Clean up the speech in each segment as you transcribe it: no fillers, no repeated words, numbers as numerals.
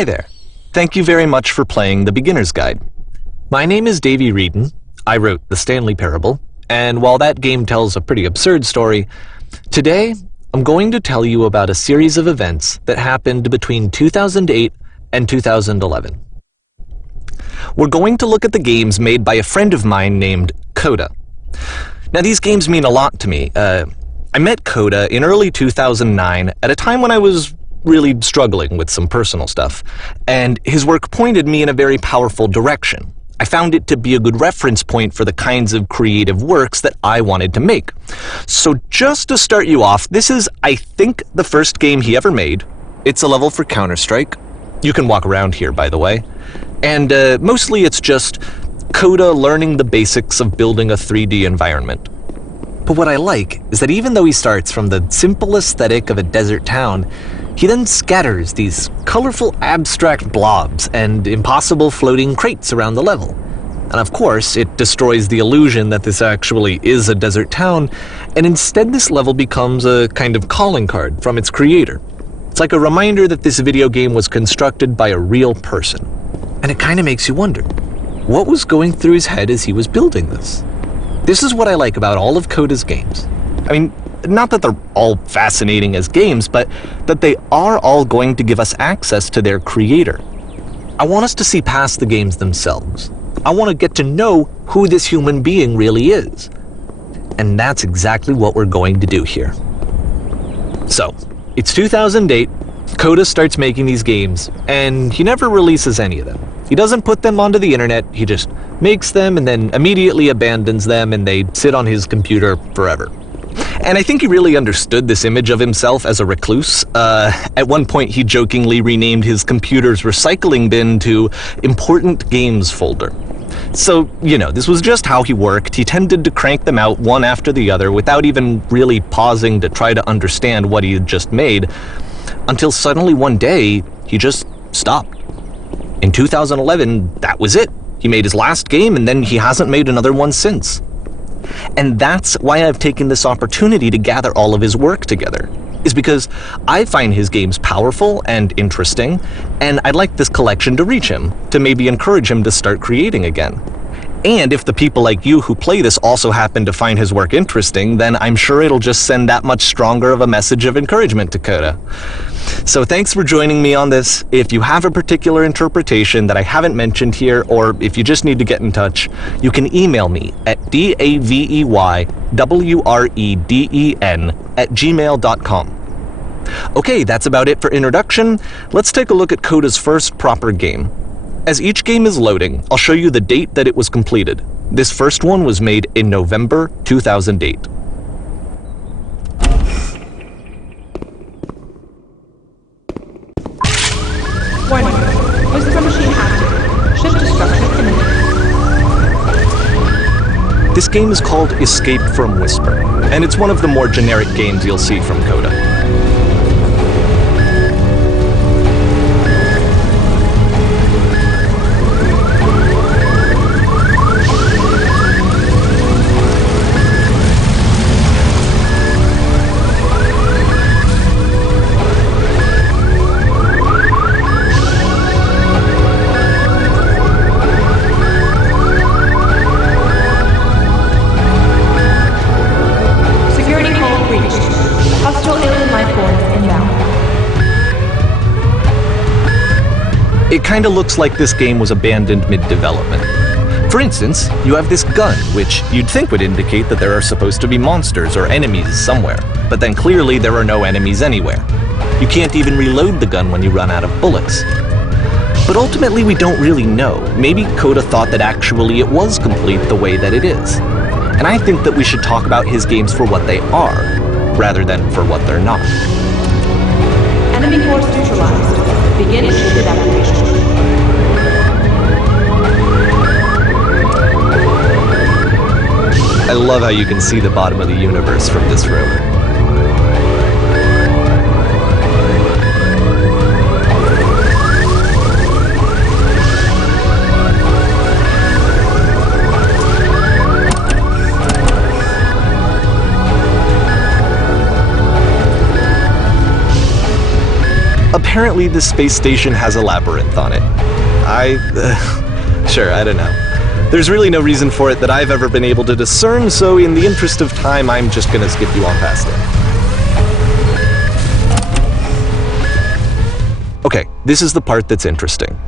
Hi there. Thank you very much for playing The Beginner's Guide. My name is Davey Reedon. I wrote The Stanley Parable, and while that game tells a pretty absurd story, today I'm going to tell you about a series of events that happened between 2008 and 2011. We're going to look at the games made by a friend of mine named Coda. Now, these games mean a lot to me. I met Coda in early 2009 at a time when I was really struggling with some personal stuff, and his work pointed me in a very powerful direction. I found it to be a good reference point for the kinds of creative works that I wanted to make. So just to start you off, this is, I think, the first game he ever made. It's a level for Counter-Strike. You can walk around here, by the way. And mostly it's just Coda learning the basics of building a 3D environment. But what I like is that even though he starts from the simple aesthetic of a desert town, he then scatters these colorful abstract blobs and impossible floating crates around the level. And of course, it destroys the illusion that this actually is a desert town, and instead this level becomes a kind of calling card from its creator. It's like a reminder that this video game was constructed by a real person. And it kind of makes you wonder, what was going through his head as he was building this? This is what I like about all of Coda's games. I mean, not that they're all fascinating as games, but that they are all going to give us access to their creator. I want us to see past the games themselves. I want to get to know who this human being really is. And that's exactly what we're going to do here. So, it's 2008, Coda starts making these games, and he never releases any of them. He doesn't put them onto the internet, he just makes them and then immediately abandons them, and they sit on his computer forever. And I think he really understood this image of himself as a recluse. At one point, he jokingly renamed his computer's recycling bin to Important Games Folder. So, you know, this was just how he worked. He tended to crank them out one after the other without even really pausing to try to understand what he had just made, until suddenly one day, he just stopped. In 2011, that was it. He made his last game, and then he hasn't made another one since. And that's why I've taken this opportunity to gather all of his work together, is because I find his games powerful and interesting, and I'd like this collection to reach him, to maybe encourage him to start creating again. And if the people like you who play this also happen to find his work interesting, then I'm sure it'll just send that much stronger of a message of encouragement to Coda. So thanks for joining me on this. If you have a particular interpretation that I haven't mentioned here, or if you just need to get in touch, you can email me at daveyWreden@gmail.com. Okay, that's about it for introduction. Let's take a look at Coda's first proper game. As each game is loading, I'll show you the date that it was completed. This first one was made in November 2008. Warning. Whisper machine active. Shift destruction imminent. This game is called Escape from Whisper, and it's one of the more generic games you'll see from Coda. It kinda looks like this game was abandoned mid-development. For instance, you have this gun, which you'd think would indicate that there are supposed to be monsters or enemies somewhere, but then clearly there are no enemies anywhere. You can't even reload the gun when you run out of bullets. But ultimately we don't really know. Maybe Coda thought that actually it was complete the way that it is. And I think that we should talk about his games for what they are, rather than for what they're not. Enemy force neutralized. Begin ship evacuation. I love how you can see the bottom of the universe from this room. apparently this space station has a labyrinth on it. Sure, I don't know. There's really no reason for it that I've ever been able to discern, so in the interest of time, I'm just gonna skip you on past it. Okay, this is the part that's interesting.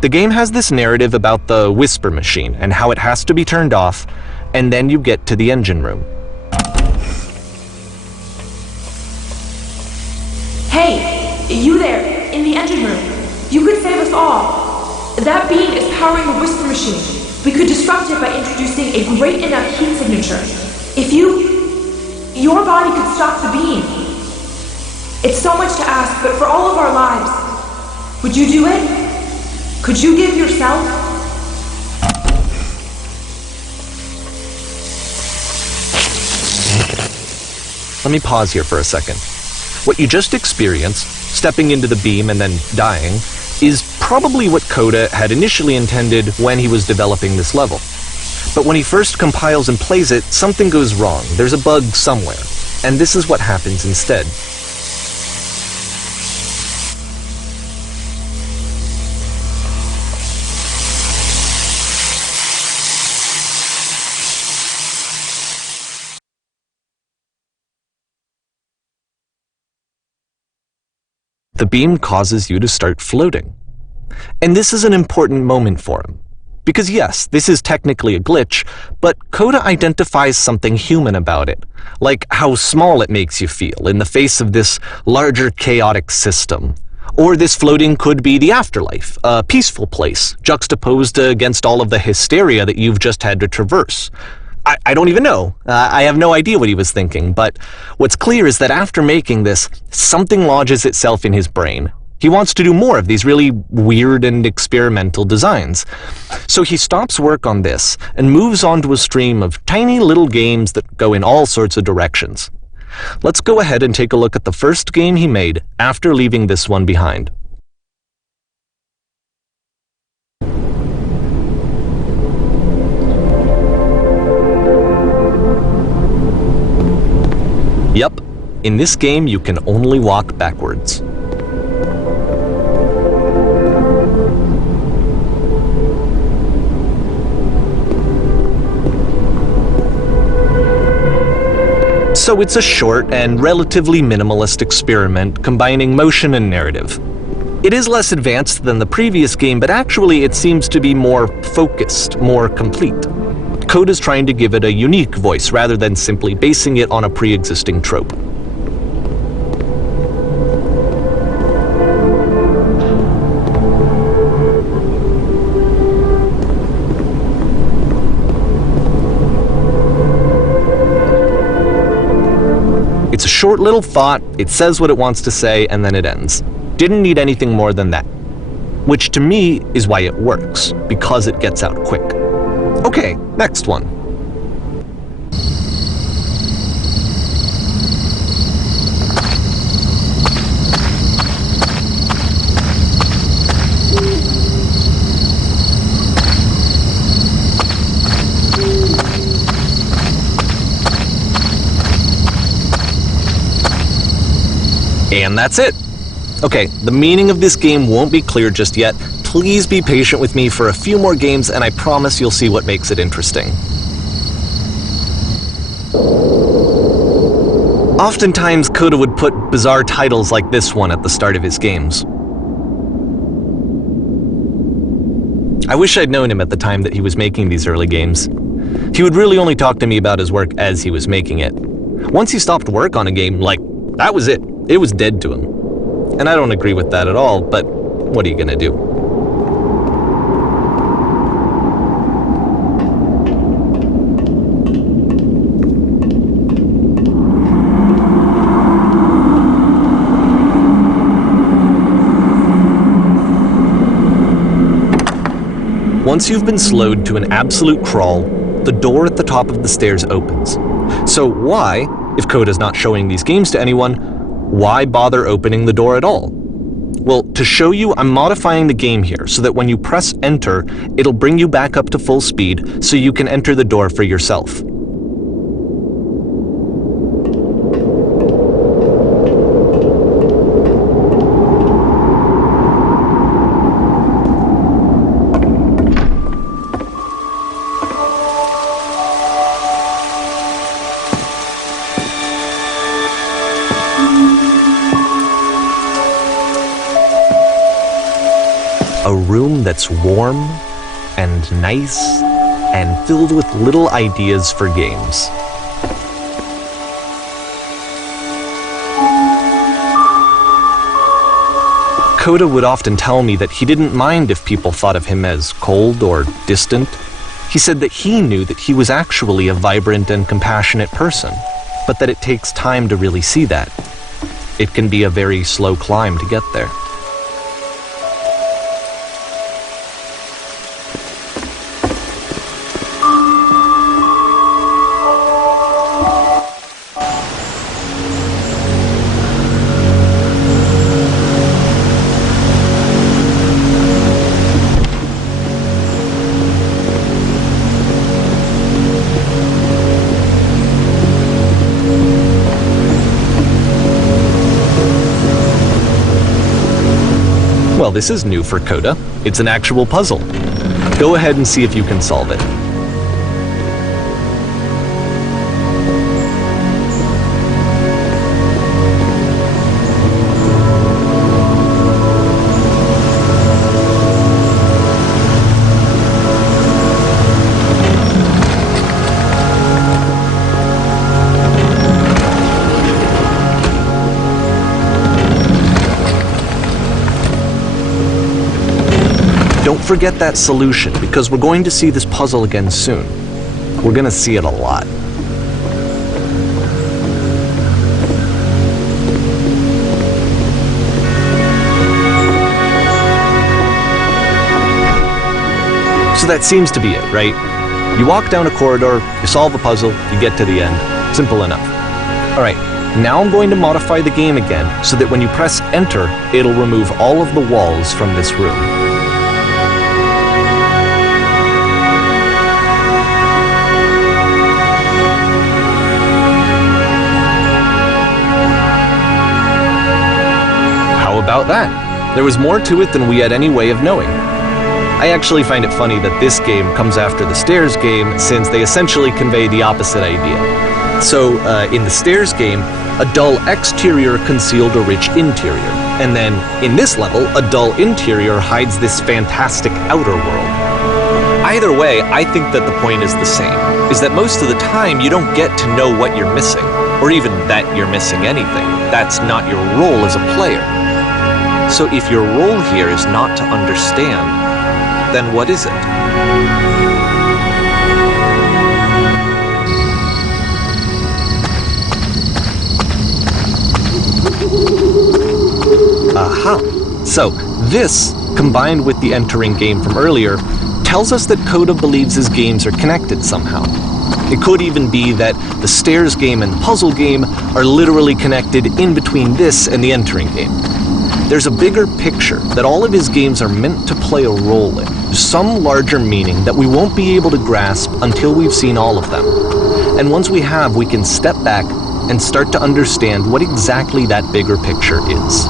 The game has this narrative about the whisper machine and how it has to be turned off, and then you get to the engine room. Hey, you there, in the engine room. You could save us all. That beam is powering the whisper machine. We could disrupt it by introducing a great enough heat signature. If your body could stop the beam. It's so much to ask, but for all of our lives, would you do it? Could you give yourself? Let me pause here for a second. What you just experienced, stepping into the beam and then dying, is probably what Coda had initially intended when he was developing this level. But when he first compiles and plays it, something goes wrong. There's a bug somewhere. And this is what happens instead. The beam causes you to start floating. And this is an important moment for him. Because yes, this is technically a glitch, but Coda identifies something human about it, like how small it makes you feel in the face of this larger chaotic system. Or this floating could be the afterlife, a peaceful place, juxtaposed against all of the hysteria that you've just had to traverse. I don't even know. I have no idea what he was thinking, but what's clear is that after making this, something lodges itself in his brain. He wants to do more of these really weird and experimental designs. So he stops work on this and moves on to a stream of tiny little games that go in all sorts of directions. Let's go ahead and take a look at the first game he made after leaving this one behind. Yep, in this game you can only walk backwards. So it's a short and relatively minimalist experiment combining motion and narrative. It is less advanced than the previous game, but actually it seems to be more focused, more complete. Coda's trying to give it a unique voice rather than simply basing it on a pre-existing trope. It's a short little thought, it says what it wants to say, and then it ends. Didn't need anything more than that. Which to me is why it works, because it gets out quick. Okay, next one. And that's it. Okay, the meaning of this game won't be clear just yet. Please be patient with me for a few more games, and I promise you'll see what makes it interesting. Oftentimes, Coda would put bizarre titles like this one at the start of his games. I wish I'd known him at the time that he was making these early games. He would really only talk to me about his work as he was making it. Once he stopped work on a game, that was it. It was dead to him. And I don't agree with that at all, but what are you gonna do? Once you've been slowed to an absolute crawl, the door at the top of the stairs opens. So why, if Coda's not showing these games to anyone, why bother opening the door at all? Well, to show you, I'm modifying the game here so that when you press enter, it'll bring you back up to full speed so you can enter the door for yourself. A room that's warm and nice and filled with little ideas for games. Coda would often tell me that he didn't mind if people thought of him as cold or distant. He said that he knew that he was actually a vibrant and compassionate person, but that it takes time to really see that. It can be a very slow climb to get there. Well, this is new for Coda. It's an actual puzzle. Go ahead and see if you can solve it. Don't forget that solution, because we're going to see this puzzle again soon. We're going to see it a lot. So that seems to be it, right? You walk down a corridor, you solve a puzzle, you get to the end. Simple enough. All right, now I'm going to modify the game again so that when you press enter, it'll remove all of the walls from this room. About that. There was more to it than we had any way of knowing. I actually find it funny that this game comes after the Stairs game, since they essentially convey the opposite idea. So, in the Stairs game, a dull exterior concealed a rich interior, and then, in this level, a dull interior hides this fantastic outer world. Either way, I think that the point is the same, is that most of the time you don't get to know what you're missing, or even that you're missing anything. That's not your role as a player. So if your role here is not to understand, then what is it? Aha! So this, combined with the entering game from earlier, tells us that Coda believes his games are connected somehow. It could even be that the Stairs game and the puzzle game are literally connected in between this and the entering game. There's a bigger picture that all of his games are meant to play a role in, some larger meaning that we won't be able to grasp until we've seen all of them. And once we have, we can step back and start to understand what exactly that bigger picture is.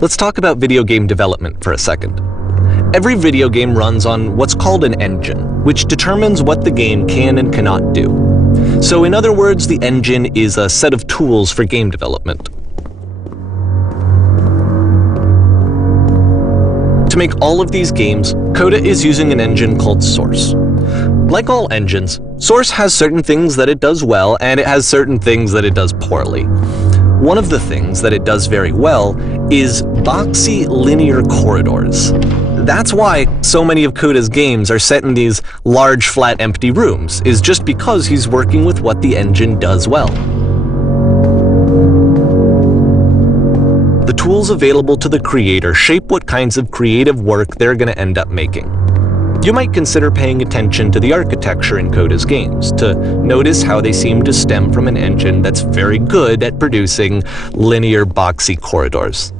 Let's talk about video game development for a second. Every video game runs on what's called an engine, which determines what the game can and cannot do. So in other words, the engine is a set of tools for game development. To make all of these games, Coda is using an engine called Source. Like all engines, Source has certain things that it does well, and it has certain things that it does poorly. One of the things that it does very well is boxy linear corridors. That's why so many of Coda's games are set in these large, flat, empty rooms, is just because he's working with what the engine does well. The tools available to the creator shape what kinds of creative work they're going to end up making. You might consider paying attention to the architecture in Coda's games, to notice how they seem to stem from an engine that's very good at producing linear, boxy corridors.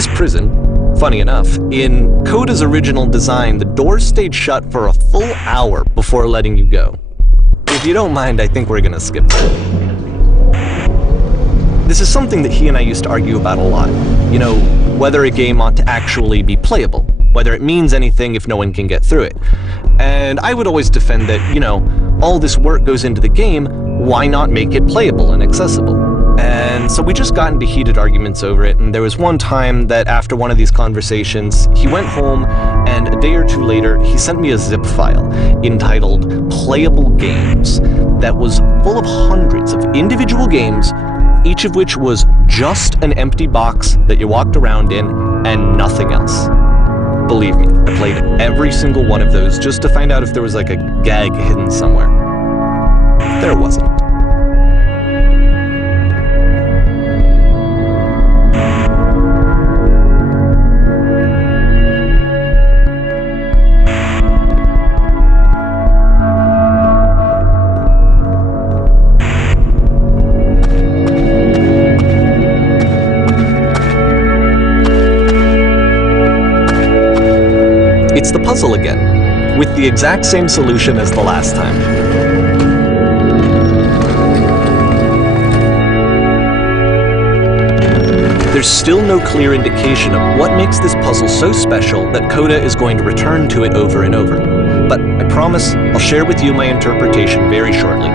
This prison, funny enough, in Coda's original design, the doors stayed shut for a full hour before letting you go. If you don't mind, I think we're gonna skip that. This is something that he and I used to argue about a lot. You know, whether a game ought to actually be playable, whether it means anything if no one can get through it. And I would always defend that, you know, all this work goes into the game, why not make it playable and accessible? And so we just got into heated arguments over it, and there was one time that after one of these conversations, he went home, and a day or two later, he sent me a zip file entitled Playable Games that was full of hundreds of individual games, each of which was just an empty box that you walked around in and nothing else. Believe me, I played every single one of those just to find out if there was like a gag hidden somewhere. There wasn't. It's the puzzle again, with the exact same solution as the last time. There's still no clear indication of what makes this puzzle so special that Coda is going to return to it over and over. But I promise I'll share with you my interpretation very shortly.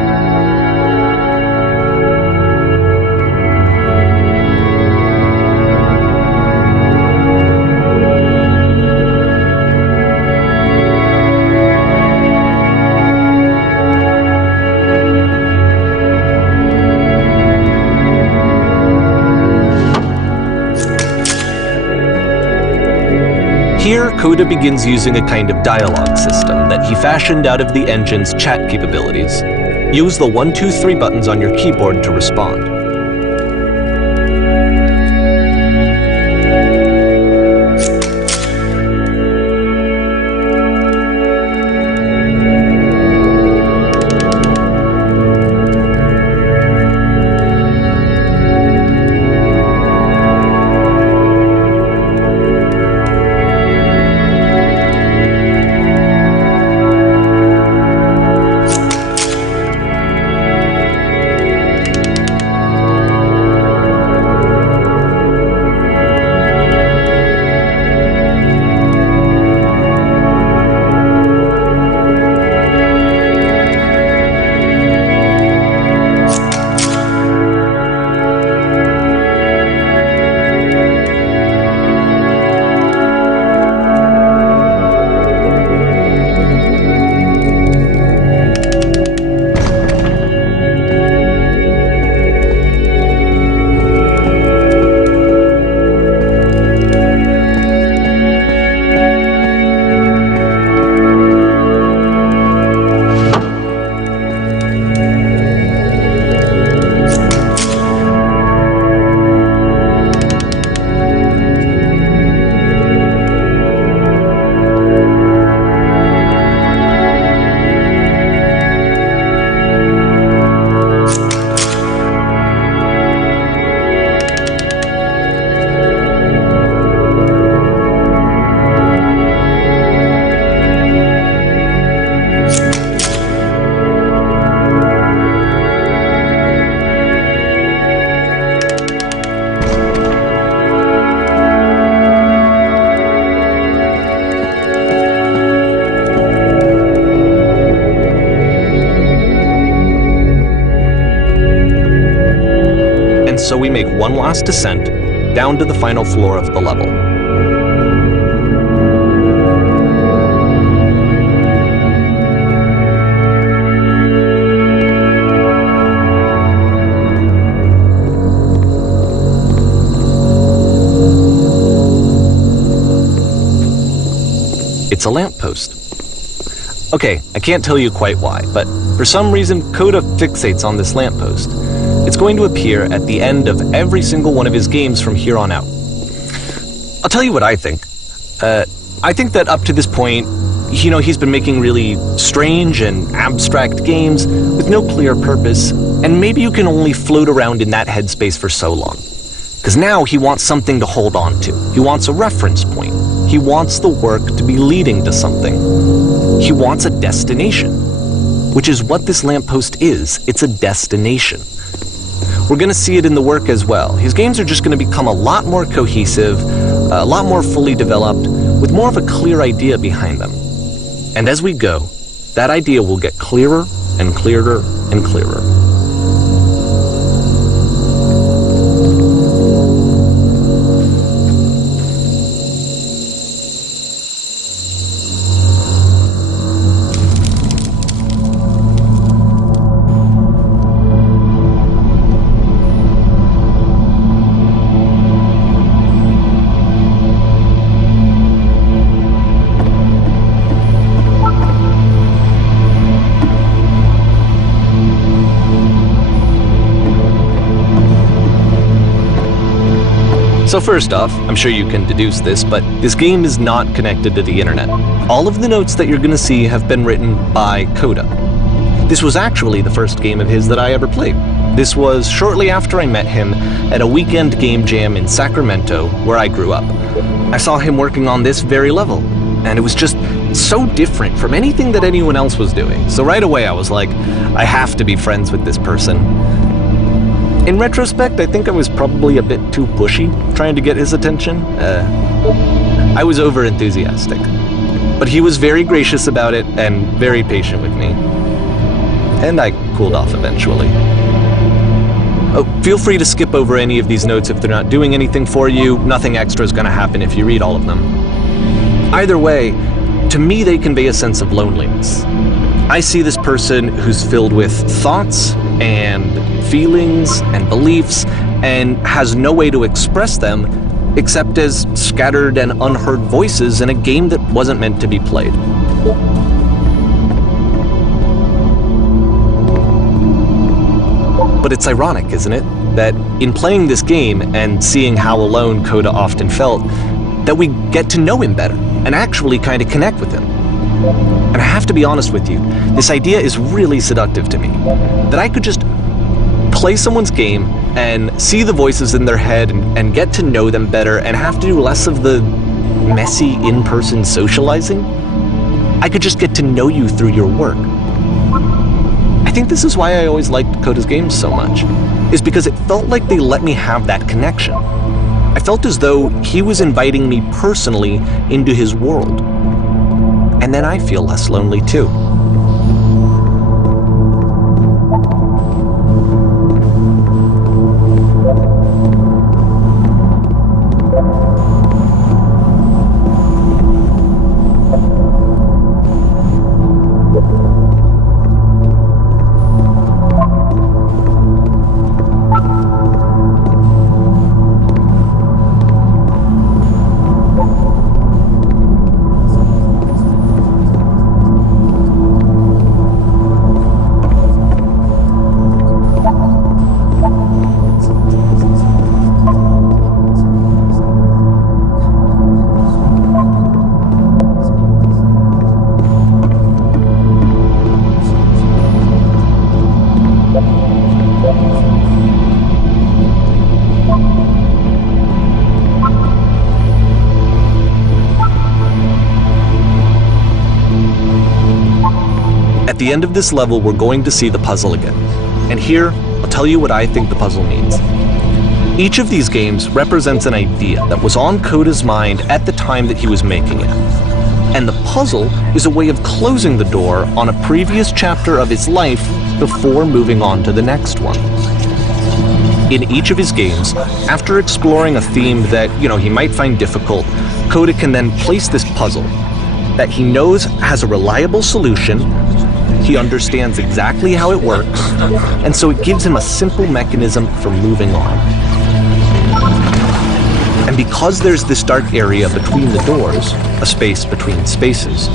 Here, Coda begins using a kind of dialogue system that he fashioned out of the engine's chat capabilities. Use the 1, 2, 3 buttons on your keyboard to respond. So we make one last descent down to the final floor of the level. It's a lamppost. Okay, I can't tell you quite why, but for some reason Coda fixates on this lamppost. It's going to appear at the end of every single one of his games from here on out. I'll tell you what I think. I think that up to this point, you know, he's been making really strange and abstract games with no clear purpose, and maybe you can only float around in that headspace for so long. Because now he wants something to hold on to. He wants a reference point. He wants the work to be leading to something. He wants a destination, which is what this lamppost is. It's a destination. We're going to see it in the work as well. His games are just going to become a lot more cohesive, a lot more fully developed, with more of a clear idea behind them. And as we go, that idea will get clearer and clearer and clearer. So first off, I'm sure you can deduce this, but this game is not connected to the internet. All of the notes that you're going to see have been written by Coda. This was actually the first game of his that I ever played. This was shortly after I met him at a weekend game jam in Sacramento, where I grew up. I saw him working on this very level, and it was just so different from anything that anyone else was doing. So right away I was like, I have to be friends with this person. In retrospect, I think I was probably a bit too pushy trying to get his attention. I was over-enthusiastic. But he was very gracious about it and very patient with me. And I cooled off eventually. Oh, feel free to skip over any of these notes if they're not doing anything for you. Nothing extra is going to happen if you read all of them. Either way, to me they convey a sense of loneliness. I see this person who's filled with thoughts and feelings and beliefs and has no way to express them except as scattered and unheard voices in a game that wasn't meant to be played. But it's ironic, isn't it, that in playing this game and seeing how alone Coda often felt, that we get to know him better and actually kind of connect with him. And I have to be honest with you, this idea is really seductive to me, that I could just play someone's game and see the voices in their head and get to know them better and have to do less of the messy in-person socializing. I could just get to know you through your work. I think this is why I always liked Coda's games so much, is because it felt like they let me have that connection. I felt as though he was inviting me personally into his world. And then I feel less lonely too. At the end of this level, we're going to see the puzzle again. And here, I'll tell you what I think the puzzle means. Each of these games represents an idea that was on Coda's mind at the time that he was making it. And the puzzle is a way of closing the door on a previous chapter of his life before moving on to the next one. In each of his games, after exploring a theme that, he might find difficult, Coda can then place this puzzle that he knows has a reliable solution. He understands exactly how it works, and so it gives him a simple mechanism for moving on. And because there's this dark area between the doors, a space between spaces,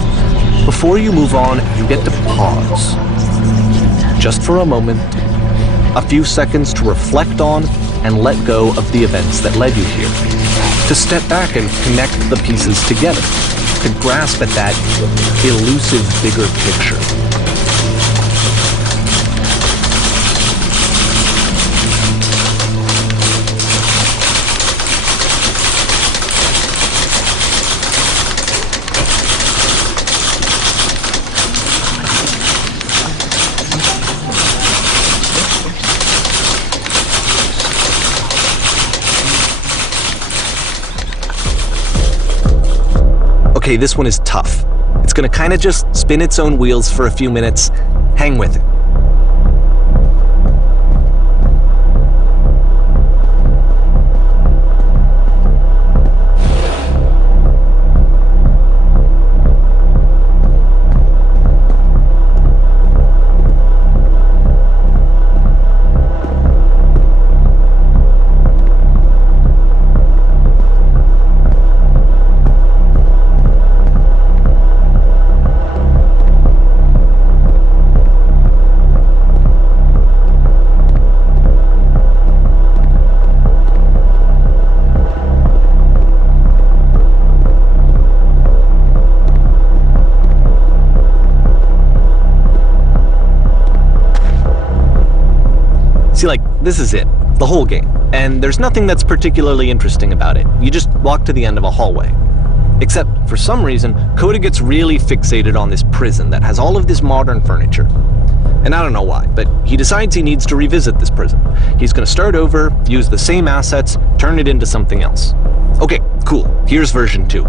before you move on, you get to pause. Just for a moment, a few seconds to reflect on and let go of the events that led you here. To step back and connect the pieces together, to grasp at that elusive bigger picture. Okay, this one is tough. It's gonna kinda just spin its own wheels for a few minutes. Hang with it. See, like, this is it, the whole game, and there's nothing that's particularly interesting about it. You just walk to the end of a hallway. Except, for some reason, Coda gets really fixated on this prison that has all of this modern furniture. And I don't know why, but he decides he needs to revisit this prison. He's gonna start over, use the same assets, turn it into something else. Okay, cool, here's version 2.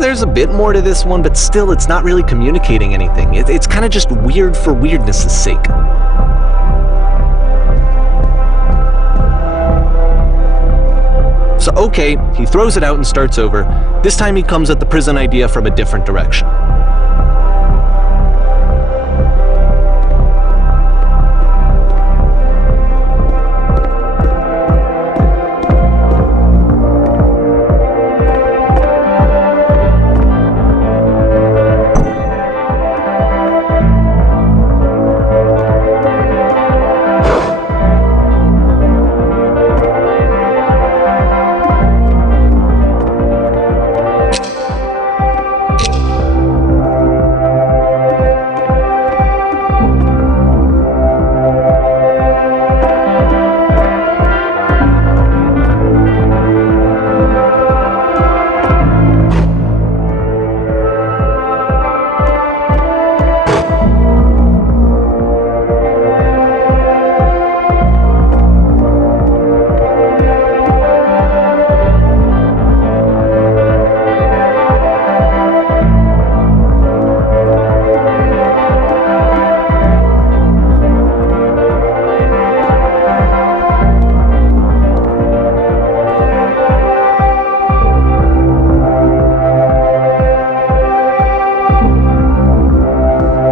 There's a bit more to this one, but still it's not really communicating anything. It's kind of just weird for weirdness' sake. So okay, he throws it out and starts over. This time he comes at the prison idea from a different direction.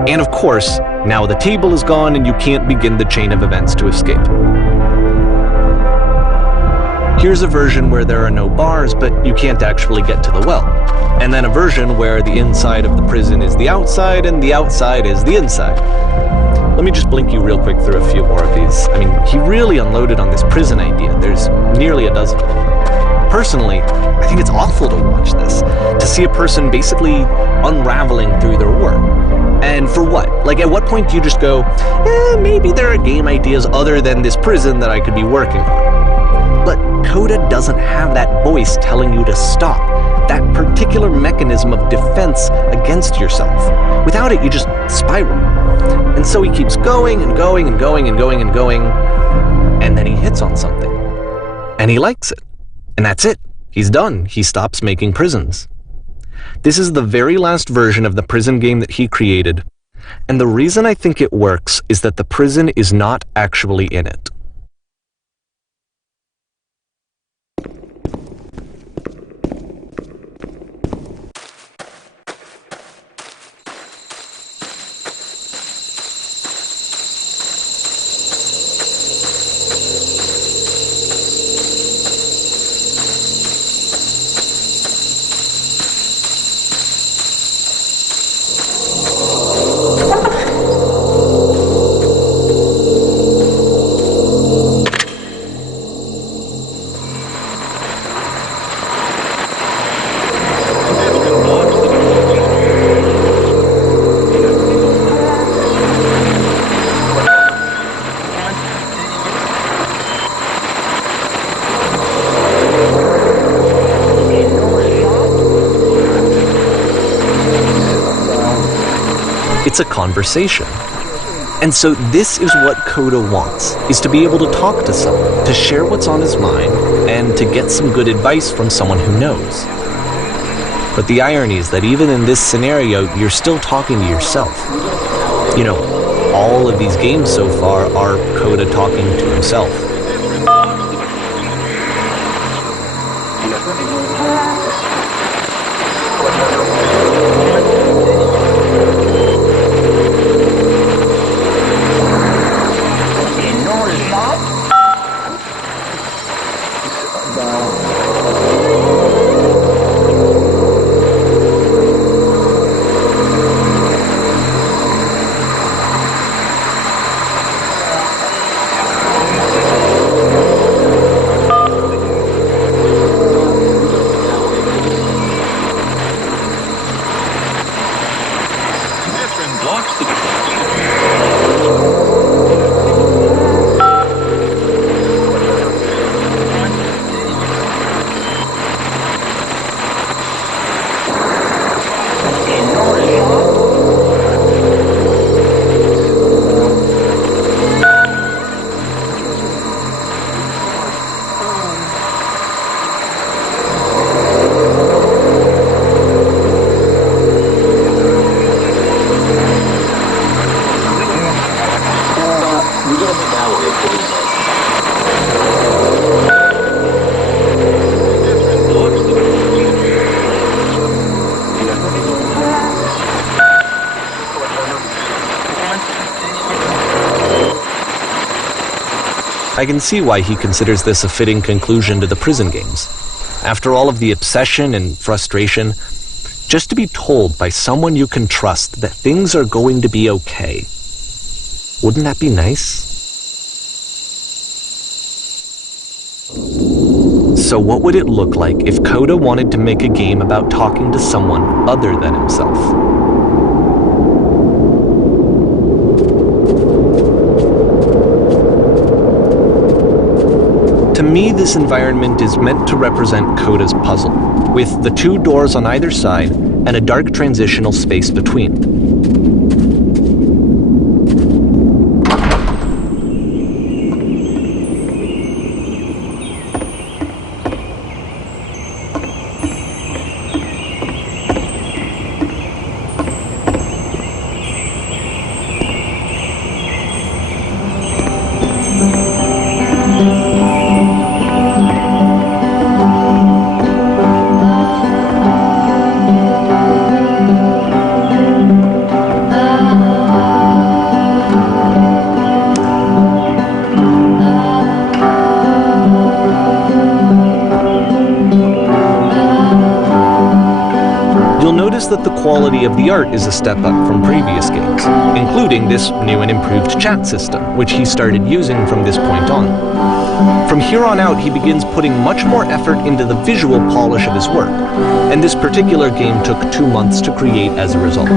And of course, now the table is gone and you can't begin the chain of events to escape. Here's a version where there are no bars, but you can't actually get to the well. And then a version where the inside of the prison is the outside and the outside is the inside. Let me just blink you real quick through a few more of these. I mean, he really unloaded on this prison idea. There's nearly a dozen. Personally, I think it's awful to watch this, to see a person basically unraveling through their work. And for what? Like, at what point do you just go, maybe there are game ideas other than this prison that I could be working on? But Coda doesn't have that voice telling you to stop, that particular mechanism of defense against yourself. Without it, you just spiral. And so he keeps going and going and going and going and going, and then he hits on something. And he likes it. And that's it. He's done. He stops making prisons. This is the very last version of the prison game that he created, and the reason I think it works is that the prison is not actually in it. It's a conversation. And so this is what Coda wants, is to be able to talk to someone, to share what's on his mind, and to get some good advice from someone who knows. But the irony is that even in this scenario, you're still talking to yourself. You know, all of these games so far are Coda talking to himself. I can see why he considers this a fitting conclusion to the prison games. After all of the obsession and frustration, just to be told by someone you can trust that things are going to be okay. Wouldn't that be nice? So what would it look like if Coda wanted to make a game about talking to someone other than himself? To me, this environment is meant to represent Coda's puzzle, with the two doors on either side and a dark transitional space between. That the quality of the art is a step up from previous games, including this new and improved chat system, which he started using from this point on. From here on out, he begins putting much more effort into the visual polish of his work, and this particular game took 2 months to create as a result.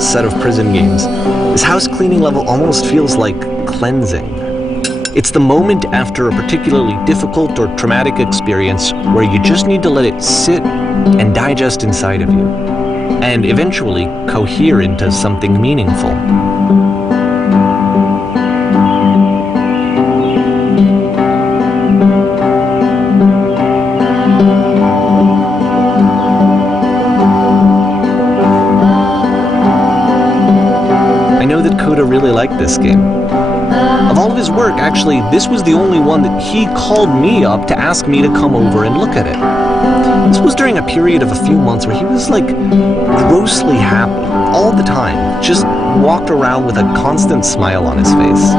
set of prison games, this house cleaning level almost feels like cleansing. It's the moment after a particularly difficult or traumatic experience where you just need to let it sit and digest inside of you, and eventually cohere into something meaningful. I know that Coda really liked this game. Of all of his work, actually, this was the only one that he called me up to ask me to come over and look at it. This was during a period of a few months where he was like grossly happy all the time, just walked around with a constant smile on his face.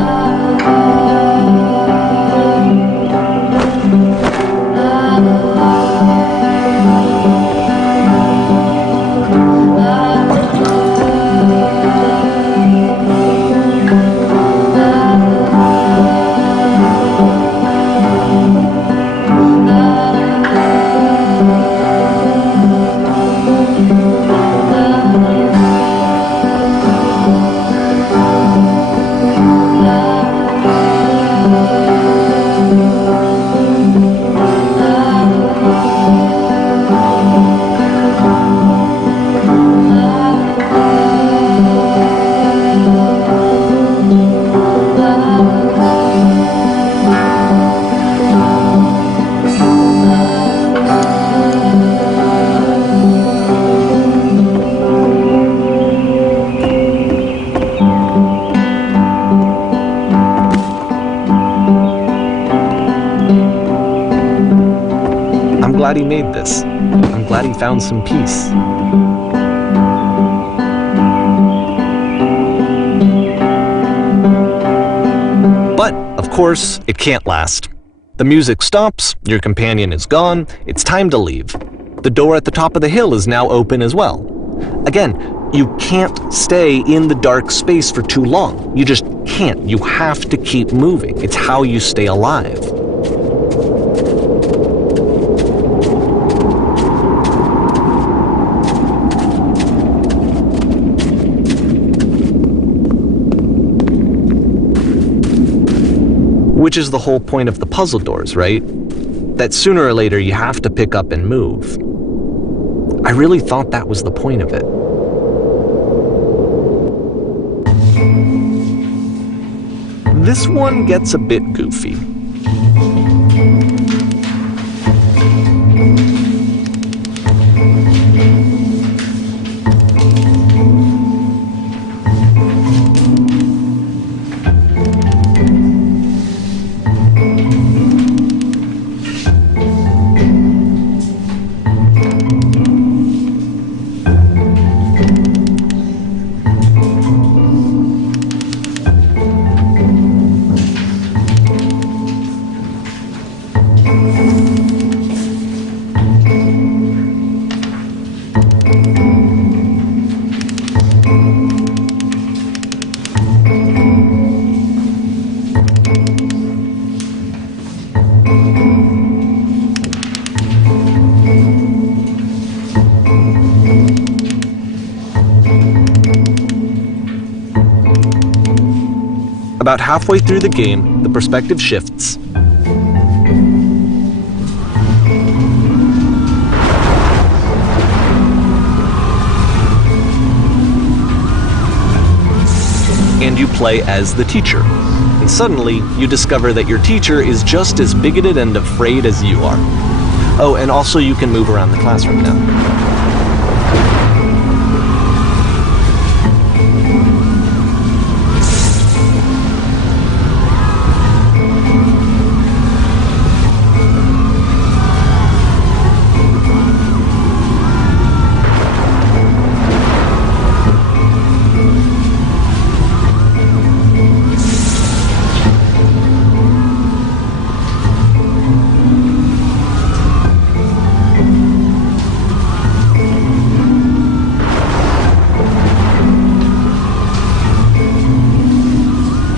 I'm glad he made this. I'm glad he found some peace. But, of course, it can't last. The music stops, your companion is gone, it's time to leave. The door at the top of the hill is now open as well. Again, you can't stay in the dark space for too long. You just can't. You have to keep moving. It's how you stay alive. Which is the whole point of the puzzle doors, right? That sooner or later you have to pick up and move. I really thought that was the point of it. This one gets a bit goofy. About halfway through the game, the perspective shifts. And you play as the teacher. And suddenly, you discover that your teacher is just as bigoted and afraid as you are. Oh, and also you can move around the classroom now.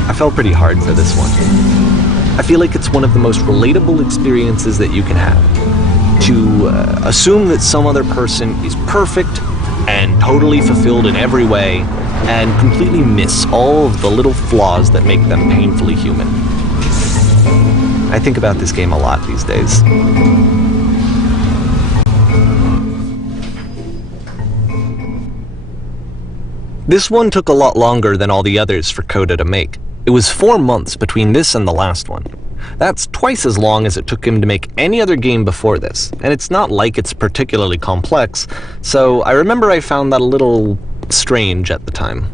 I fell pretty hard for this one. I feel like it's one of the most relatable experiences that you can have. To assume that some other person is perfect, and totally fulfilled in every way, and completely miss all of the little flaws that make them painfully human. I think about this game a lot these days. This one took a lot longer than all the others for Coda to make. It was 4 months between this and the last one. That's twice as long as it took him to make any other game before this, and it's not like it's particularly complex, so I remember I found that a little strange at the time.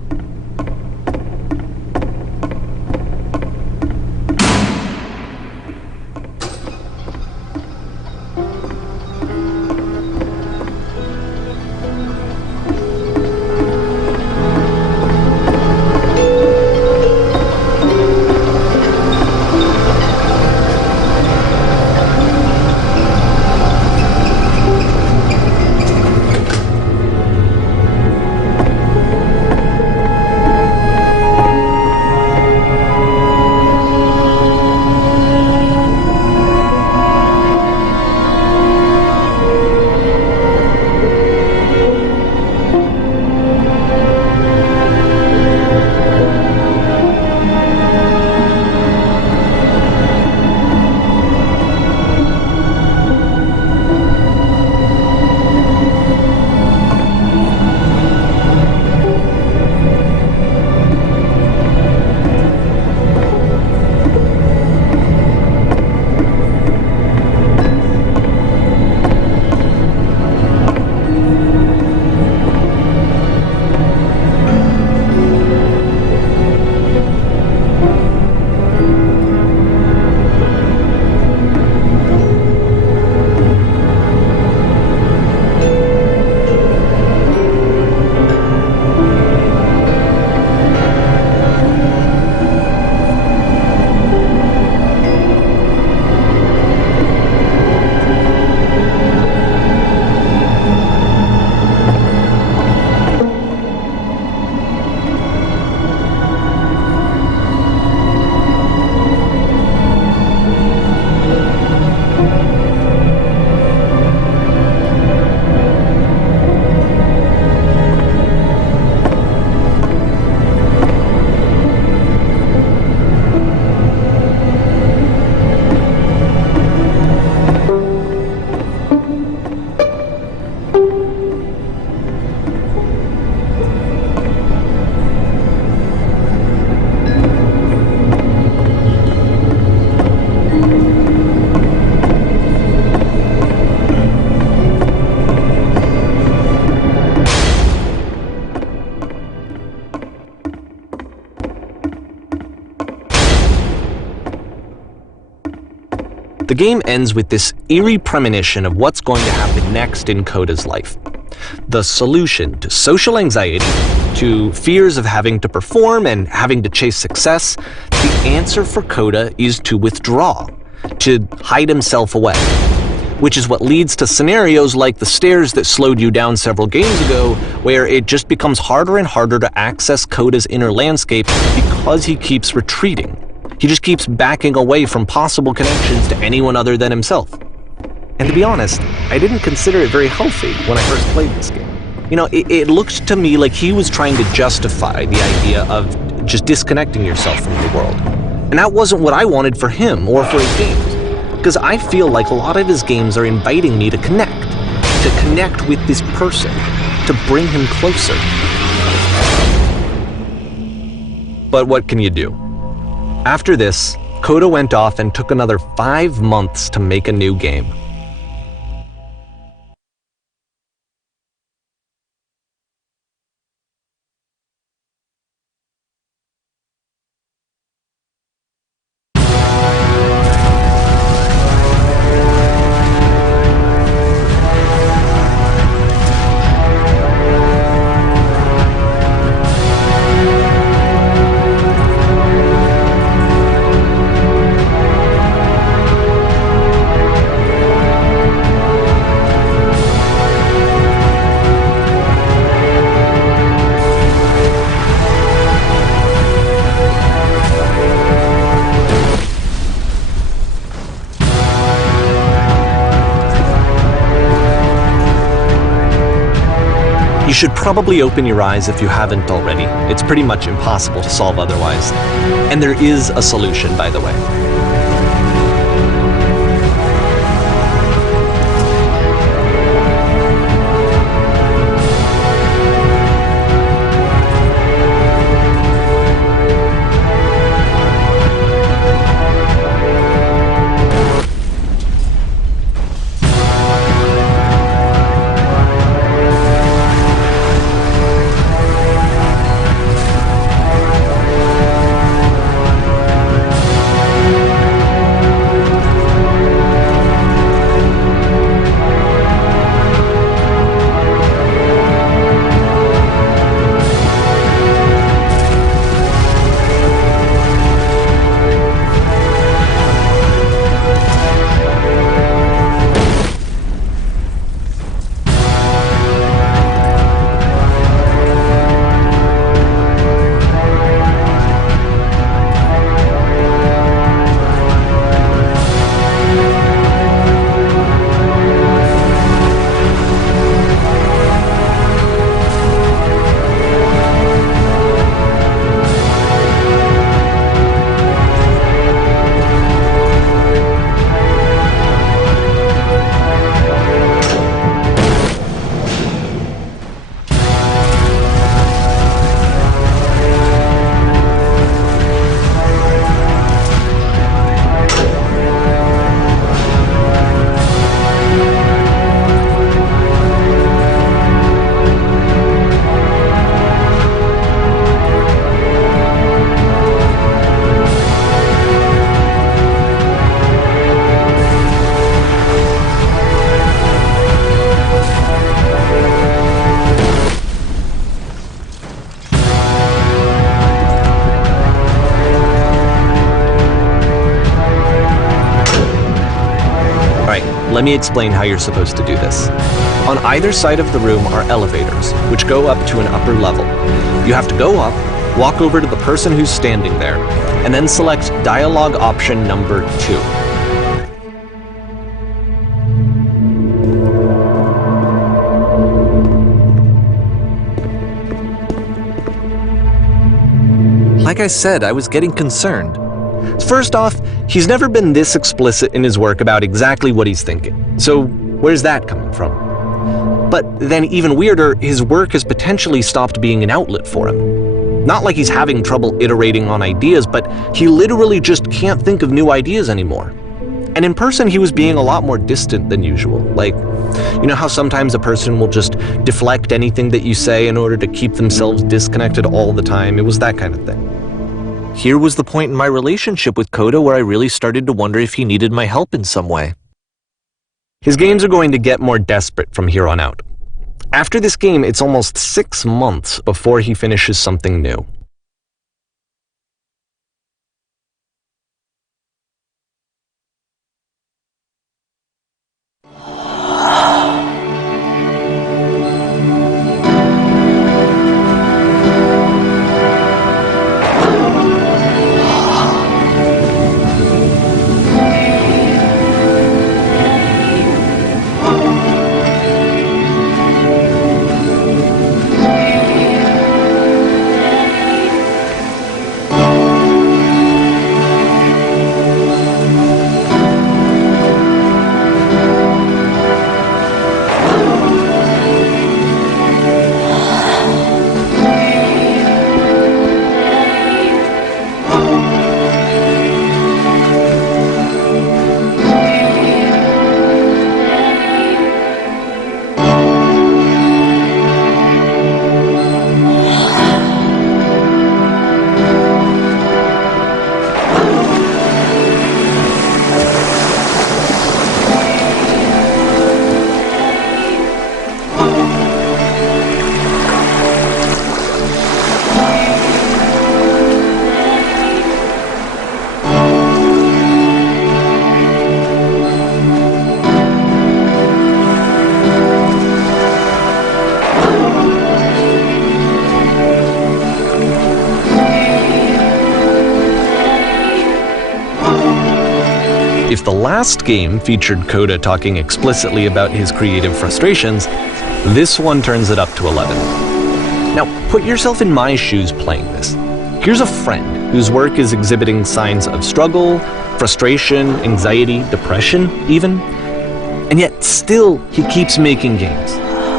The game ends with this eerie premonition of what's going to happen next in Coda's life. The solution to social anxiety, to fears of having to perform and having to chase success, the answer for Coda is to withdraw, to hide himself away. Which is what leads to scenarios like the stairs that slowed you down several games ago, where it just becomes harder and harder to access Coda's inner landscape because he keeps retreating. He just keeps backing away from possible connections to anyone other than himself. And to be honest, I didn't consider it very healthy when I first played this game. You know, it looked to me like he was trying to justify the idea of just disconnecting yourself from the world. And that wasn't what I wanted for him or for his games. Because I feel like a lot of his games are inviting me to connect with this person, to bring him closer. But what can you do? After this, Coda went off and took another 5 months to make a new game. should probably open your eyes if you haven't already. It's pretty much impossible to solve otherwise. And there is a solution, by the way. Let me explain how you're supposed to do this. On either side of the room are elevators, which go up to an upper level. You have to go up, walk over to the person who's standing there, and then select dialogue option number 2. Like I said, I was getting concerned. First off, he's never been this explicit in his work about exactly what he's thinking. So where's that coming from? But then even weirder, his work has potentially stopped being an outlet for him. Not like he's having trouble iterating on ideas, but he literally just can't think of new ideas anymore. And in person, he was being a lot more distant than usual. Like, you know how sometimes a person will just deflect anything that you say in order to keep themselves disconnected all the time? It was that kind of thing. Here was the point in my relationship with Coda where I really started to wonder if he needed my help in some way. His games are going to get more desperate from here on out. After this game, it's almost 6 months before he finishes something new. If the last game featured Coda talking explicitly about his creative frustrations, This one turns it up to 11. Now, put yourself in my shoes playing this. Here's a friend whose work is exhibiting signs of struggle, frustration, anxiety, depression, even. And yet, still, he keeps making games.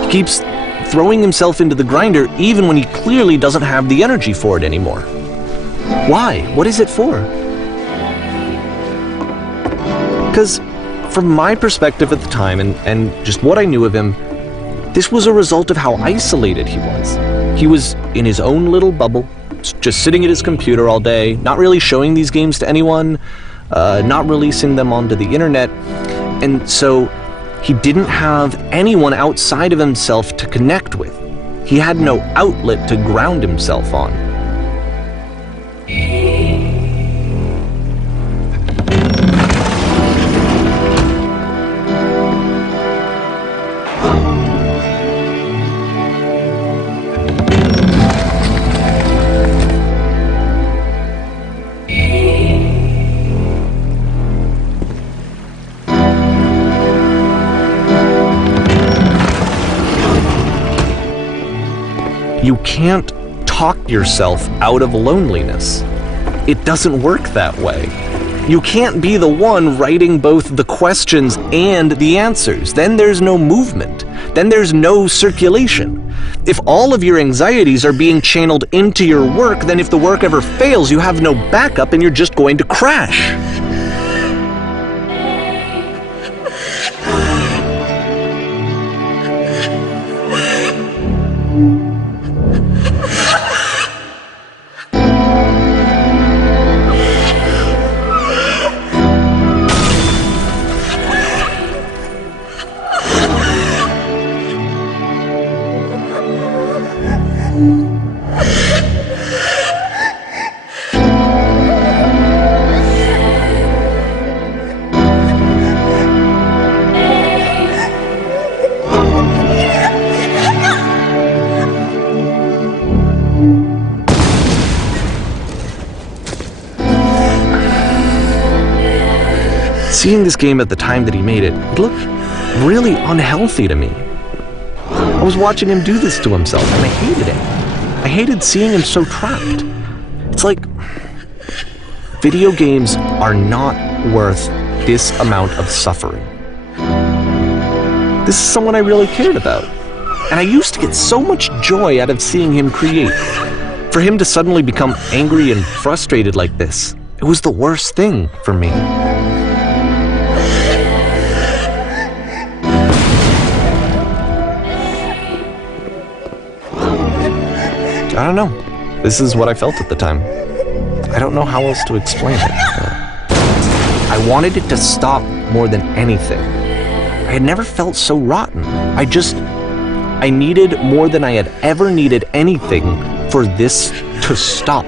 He keeps throwing himself into the grinder even when he clearly doesn't have the energy for it anymore. Why? What is it for? Because from my perspective at the time and just what I knew of him, this was a result of how isolated he was. He was in his own little bubble, just sitting at his computer all day, not really showing these games to anyone, not releasing them onto the internet, and so he didn't have anyone outside of himself to connect with. He had no outlet to ground himself on. You can't talk yourself out of loneliness. It doesn't work that way. You can't be the one writing both the questions and the answers. Then there's no movement. Then there's no circulation. If all of your anxieties are being channeled into your work, then if the work ever fails, you have no backup and you're just going to crash. Seeing this game at the time that he made it, it looked really unhealthy to me. I was watching him do this to himself, and I hated it. I hated seeing him so trapped. It's like, video games are not worth this amount of suffering. This is someone I really cared about, and I used to get so much joy out of seeing him create. For him to suddenly become angry and frustrated like this, it was the worst thing for me. I don't know. This is what I felt at the time. I don't know how else to explain it. I wanted it to stop more than anything. I had never felt so rotten. I needed more than I had ever needed anything for this to stop.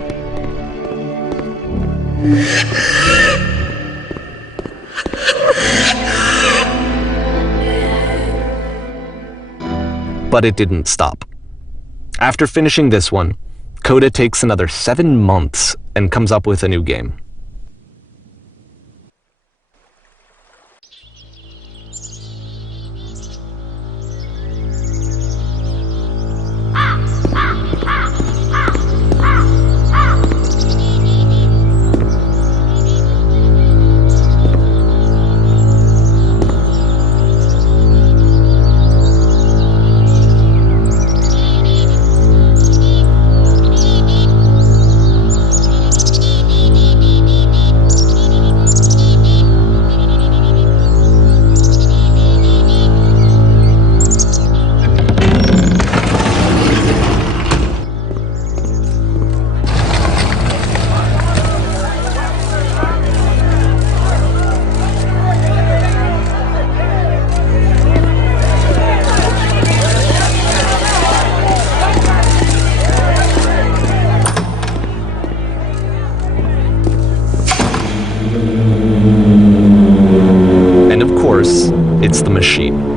But it didn't stop. After finishing this one, Coda takes another 7 months and comes up with a new game. It's the machine.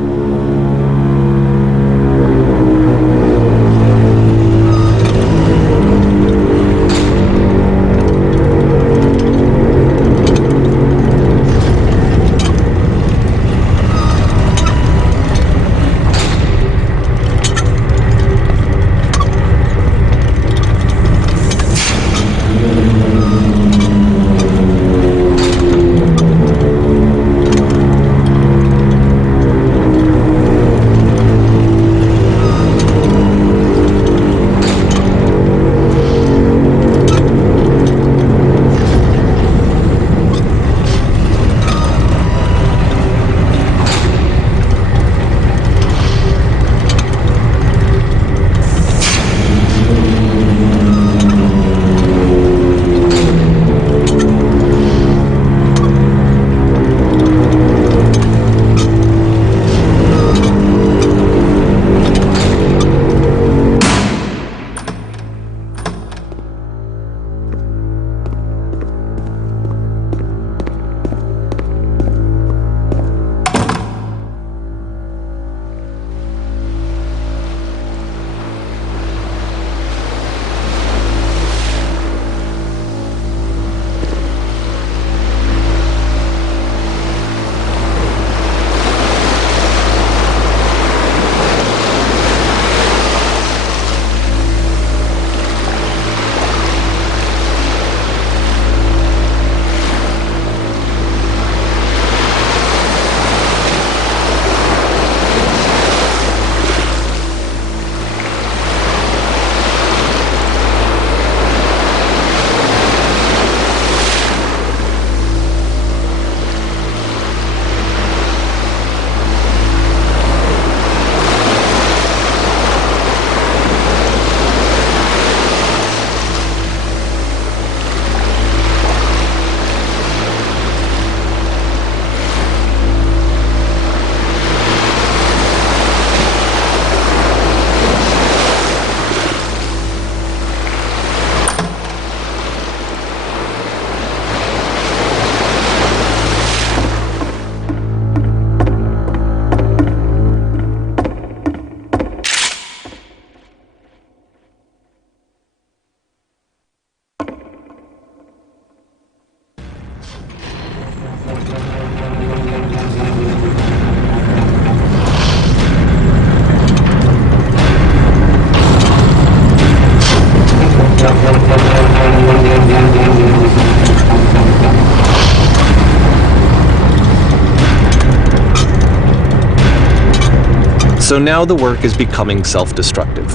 So now the work is becoming self-destructive.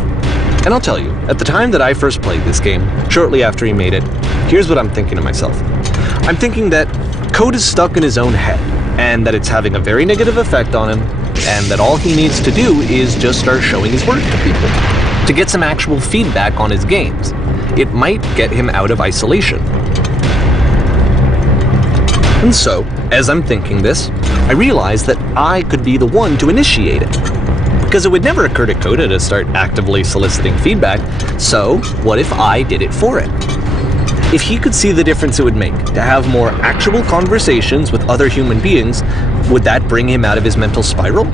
And I'll tell you, at the time that I first played this game, shortly after he made it, here's what I'm thinking to myself. I'm thinking that Code is stuck in his own head, and that it's having a very negative effect on him, and that all he needs to do is just start showing his work to people, to get some actual feedback on his games. It might get him out of isolation. And so, as I'm thinking this, I realize that I could be the one to initiate it. Because it would never occur to Coda to start actively soliciting feedback, so what if I did it for him? If he could see the difference it would make to have more actual conversations with other human beings, would that bring him out of his mental spiral?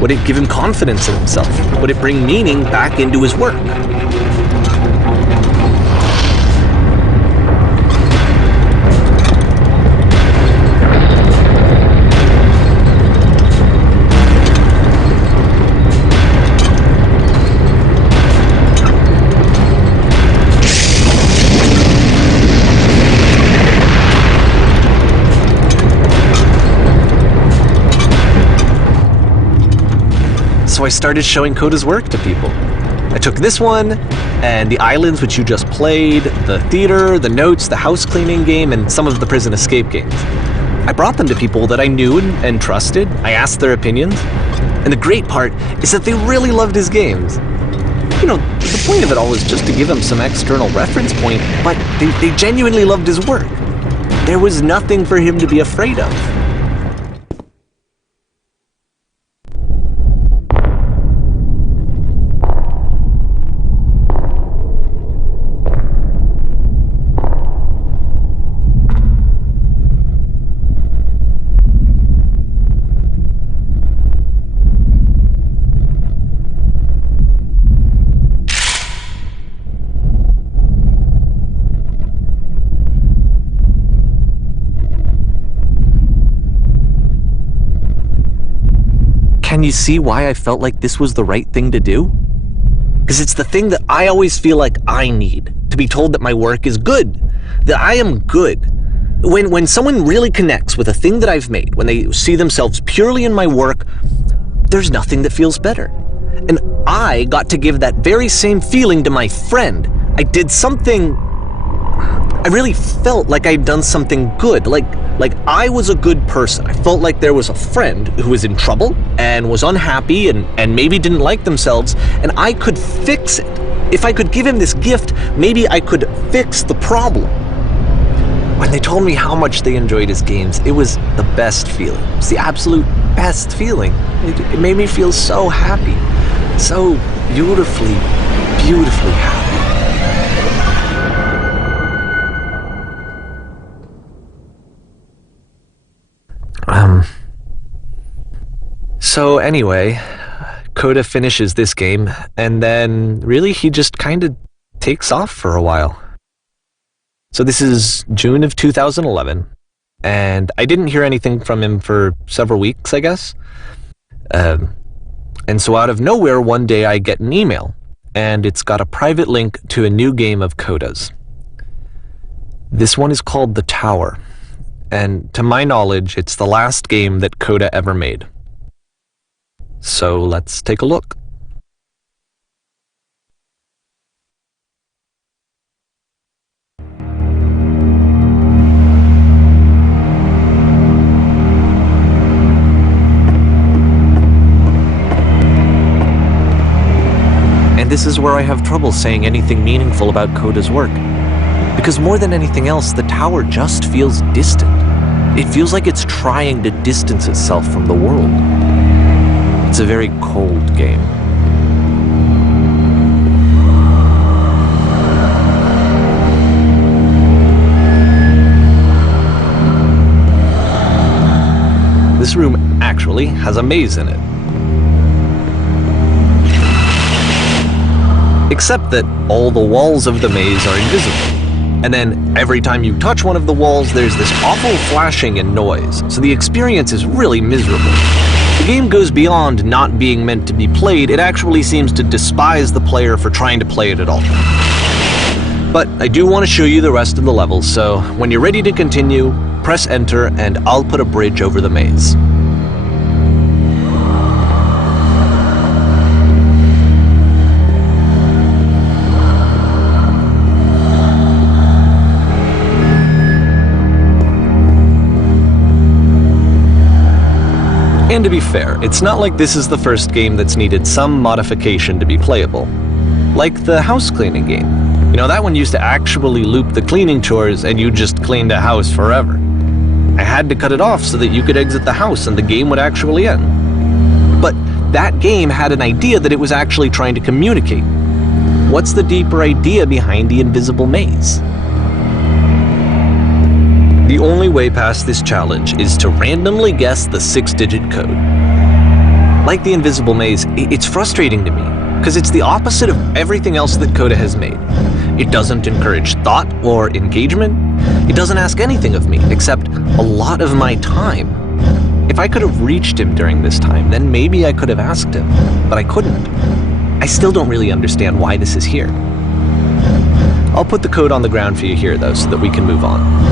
Would it give him confidence in himself? Would it bring meaning back into his work? So I started showing Coda's work to people. I took this one, and the islands which you just played, the theater, the notes, the house cleaning game, and some of the prison escape games. I brought them to people that I knew and trusted. I asked their opinions. And the great part is that they really loved his games. You know, the point of it all was just to give him some external reference point, but they genuinely loved his work. There was nothing for him to be afraid of. Can you see why I felt like this was the right thing to do? Because it's the thing that I always feel like I need, to be told that my work is good, that I am good. When someone really connects with a thing that I've made, when they see themselves purely in my work, there's nothing that feels better. And I got to give that very same feeling to my friend. I did something... I really felt like I'd done something good, like I was a good person. I felt like there was a friend who was in trouble and was unhappy and maybe didn't like themselves, and I could fix it. If I could give him this gift, maybe I could fix the problem. When they told me how much they enjoyed his games, it was the best feeling. It was the absolute best feeling. It made me feel so happy, so beautifully, beautifully happy. So anyway, Coda finishes this game, and then really he just kind of takes off for a while. So this is June of 2011, and I didn't hear anything from him for several weeks, I guess. And so out of nowhere, one day I get an email, and it's got a private link to a new game of Coda's. This one is called The Tower, and to my knowledge, it's the last game that Coda ever made. So let's take a look. And this is where I have trouble saying anything meaningful about Coda's work. Because more than anything else, the tower just feels distant. It feels like it's trying to distance itself from the world. It's a very cold game. This room actually has a maze in it. Except that all the walls of the maze are invisible. And then every time you touch one of the walls, there's this awful flashing and noise, so the experience is really miserable. The game goes beyond not being meant to be played, it actually seems to despise the player for trying to play it at all. But I do want to show you the rest of the levels, so when you're ready to continue, press enter and I'll put a bridge over the maze. And to be fair, it's not like this is the first game that's needed some modification to be playable. Like the house cleaning game. You know, that one used to actually loop the cleaning chores and you just cleaned a house forever. I had to cut it off so that you could exit the house and the game would actually end. But that game had an idea that it was actually trying to communicate. What's the deeper idea behind the invisible maze? The only way past this challenge is to randomly guess the 6-digit code. Like the invisible maze, it's frustrating to me, because it's the opposite of everything else that Coda has made. It doesn't encourage thought or engagement. It doesn't ask anything of me, except a lot of my time. If I could have reached him during this time, then maybe I could have asked him, but I couldn't. I still don't really understand why this is here. I'll put the code on the ground for you here, though, so that we can move on.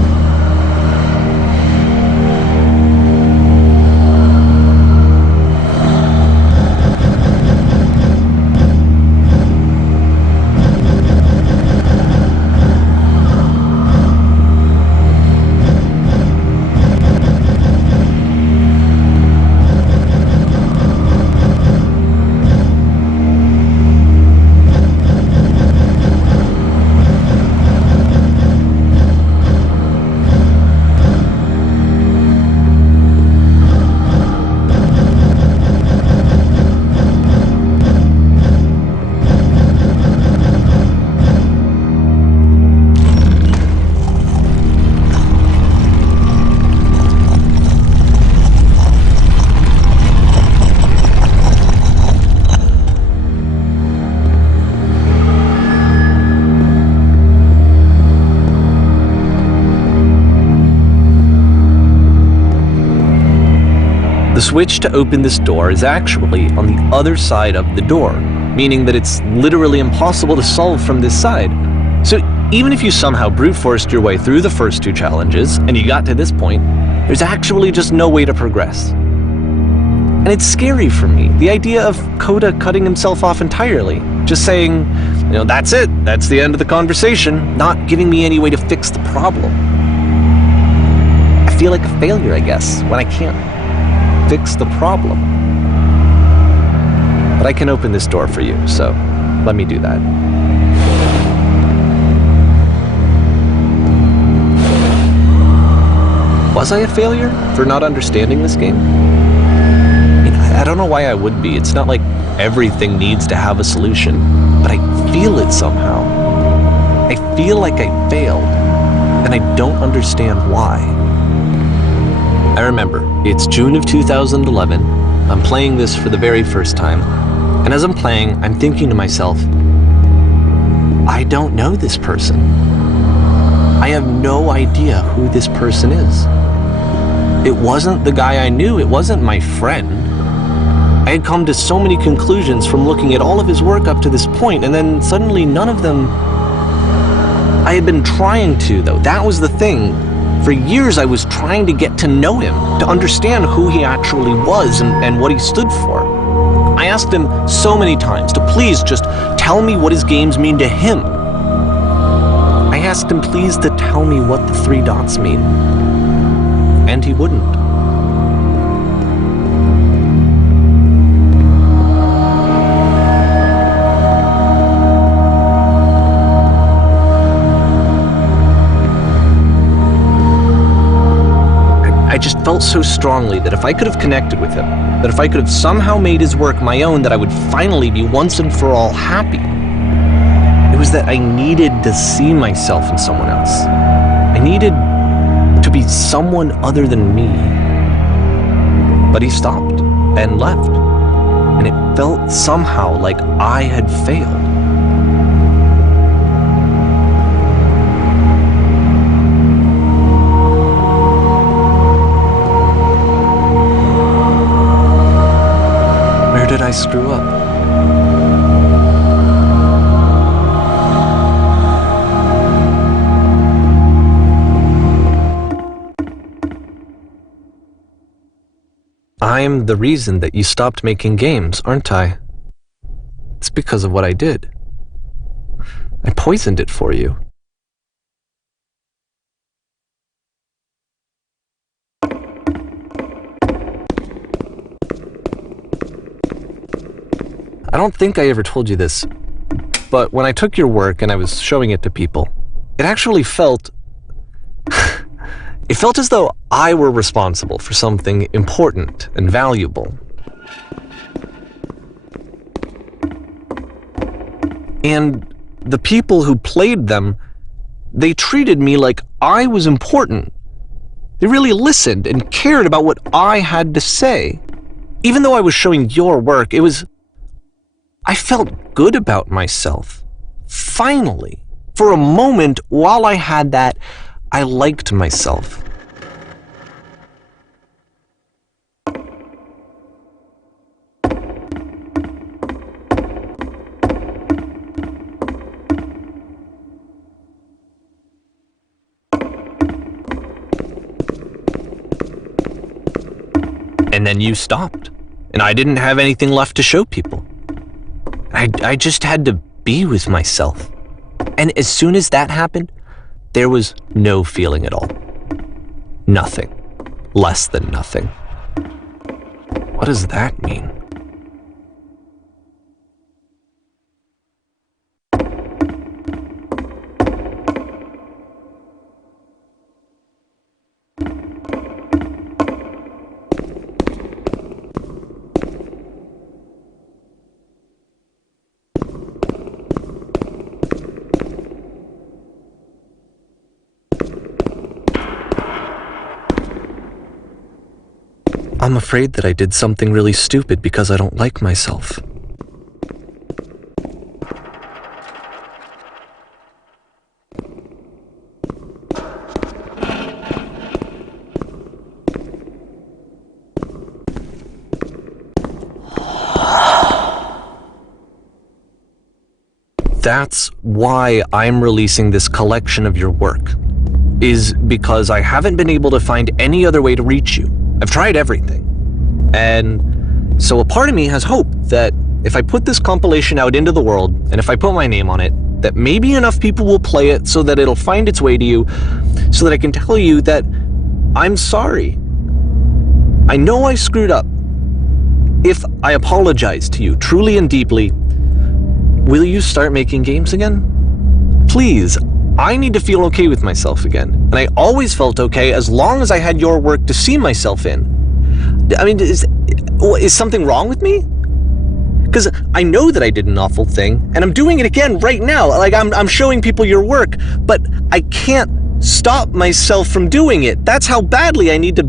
The switch to open this door is actually on the other side of the door, meaning that it's literally impossible to solve from this side. So even if you somehow brute forced your way through the first 2 challenges, and you got to this point, there's actually just no way to progress. And it's scary for me, the idea of Coda cutting himself off entirely, just saying, you know, that's it, that's the end of the conversation, not giving me any way to fix the problem. I feel like a failure, I guess, when I can't fix the problem. But I can open this door for you, so let me do that. Was I a failure for not understanding this game? I don't know why I would be. It's not like everything needs to have a solution, but I feel it somehow. I feel like I failed, and I don't understand why. I remember, it's June of 2011, I'm playing this for the very first time, and as I'm playing, I'm thinking to myself, I don't know this person. I have no idea who this person is. It wasn't the guy I knew, it wasn't my friend. I had come to so many conclusions from looking at all of his work up to this point, and then suddenly none of them... I had been trying to, though, that was the thing. For years I was trying to get to know him, to understand who he actually was and what he stood for. I asked him so many times to please just tell me what his games mean to him. I asked him please to tell me what the 3 dots mean. And he wouldn't. I just felt so strongly that if I could have connected with him, that if I could have somehow made his work my own, that I would finally be once and for all happy. It was that I needed to see myself in someone else. I needed to be someone other than me. But he stopped and left, and it felt somehow like I had failed. Where did I screw up? I'm the reason that you stopped making games, aren't I? It's because of what I did. I poisoned it for you. I don't think I ever told you this, but when I took your work and I was showing it to people, it actually felt... it felt as though I were responsible for something important and valuable. And the people who played them, they treated me like I was important. They really listened and cared about what I had to say. Even though I was showing your work, I felt good about myself. Finally, for a moment, while I had that, I liked myself. And then you stopped, and I didn't have anything left to show people. I just had to be with myself. And as soon as that happened, there was no feeling at all. Nothing. Less than nothing. What does that mean? I'm afraid that I did something really stupid because I don't like myself. That's why I'm releasing this collection of your work, is because I haven't been able to find any other way to reach you. I've tried everything. And so a part of me has hope that if I put this compilation out into the world, and if I put my name on it, that maybe enough people will play it so that it'll find its way to you, so that I can tell you that I'm sorry. I know I screwed up. If I apologize to you truly and deeply, will you start making games again? Please. I need to feel okay with myself again, and I always felt okay as long as I had your work to see myself in. I mean, is something wrong with me? Because I know that I did an awful thing, and I'm doing it again right now. Like, I'm showing people your work, but I can't stop myself from doing it. That's how badly I need to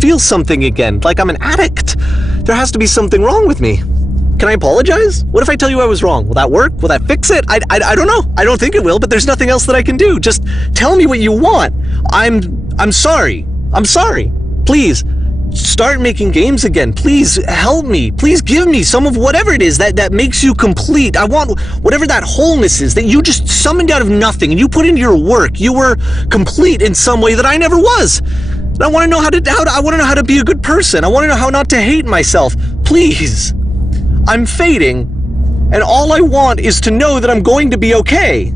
feel something again, like I'm an addict. There has to be something wrong with me. Can I apologize? What if I tell you I was wrong? Will that work? Will that fix it? I don't know. I don't think it will, but there's nothing else that I can do. Just tell me what you want. I'm sorry. I'm sorry. Please, start making games again. Please help me. Please give me some of whatever it is that makes you complete. I want whatever that wholeness is that you just summoned out of nothing and you put into your work. You were complete in some way that I never was. And I want to know I want to know how to be a good person. I want to know how not to hate myself. Please. I'm fading, and all I want is to know that I'm going to be okay.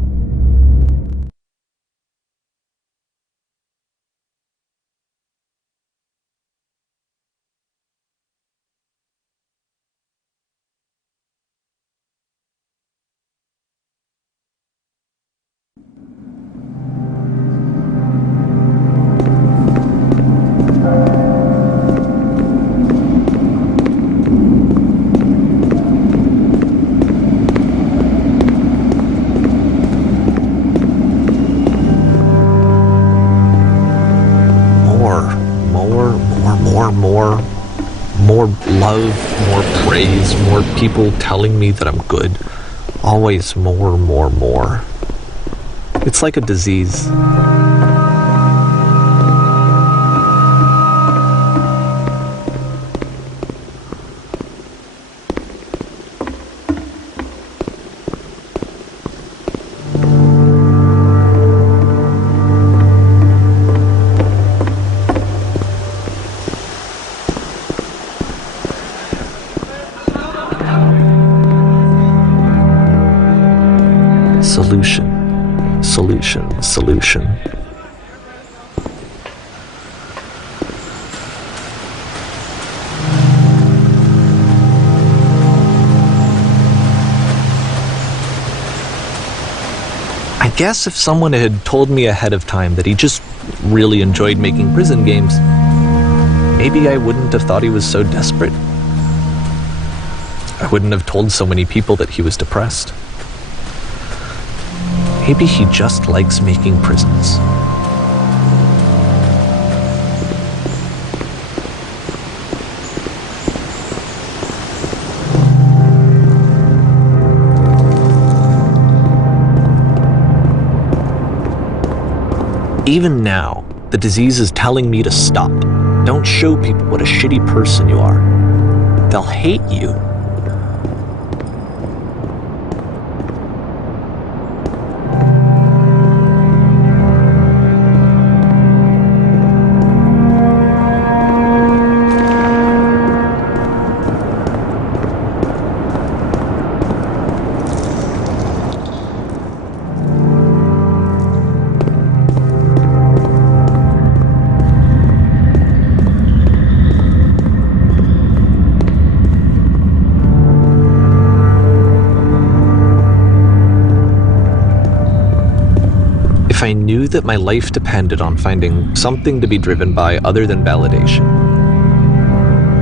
More love, more praise, more people telling me that I'm good. Always more. It's like a disease. Solution. guess if someone had told me ahead of time that he just really enjoyed making prison games, maybe I wouldn't have thought he was so desperate. I wouldn't have told so many people that he was depressed. Maybe he just likes making prisons. Even now, the disease is telling me to stop. Don't show people what a shitty person you are. They'll hate you. If I knew that my life depended on finding something to be driven by other than validation,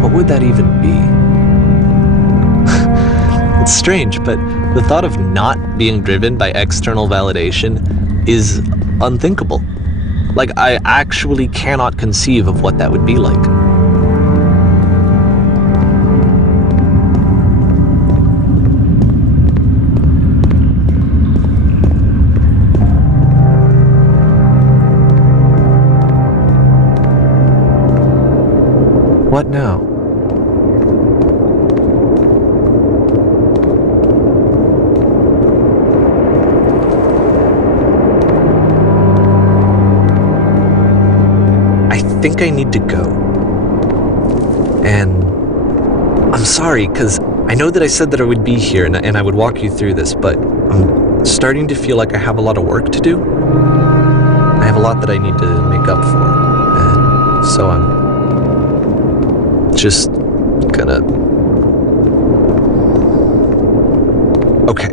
what would that even be? It's strange, but the thought of not being driven by external validation is unthinkable. Like, I actually cannot conceive of what that would be like. What now? I think I need to go. And I'm sorry, because I know that I said that I would be here and I would walk you through this, but I'm starting to feel like I have a lot of work to do. I have a lot that I need to make up for. And so I'm just gonna... Okay.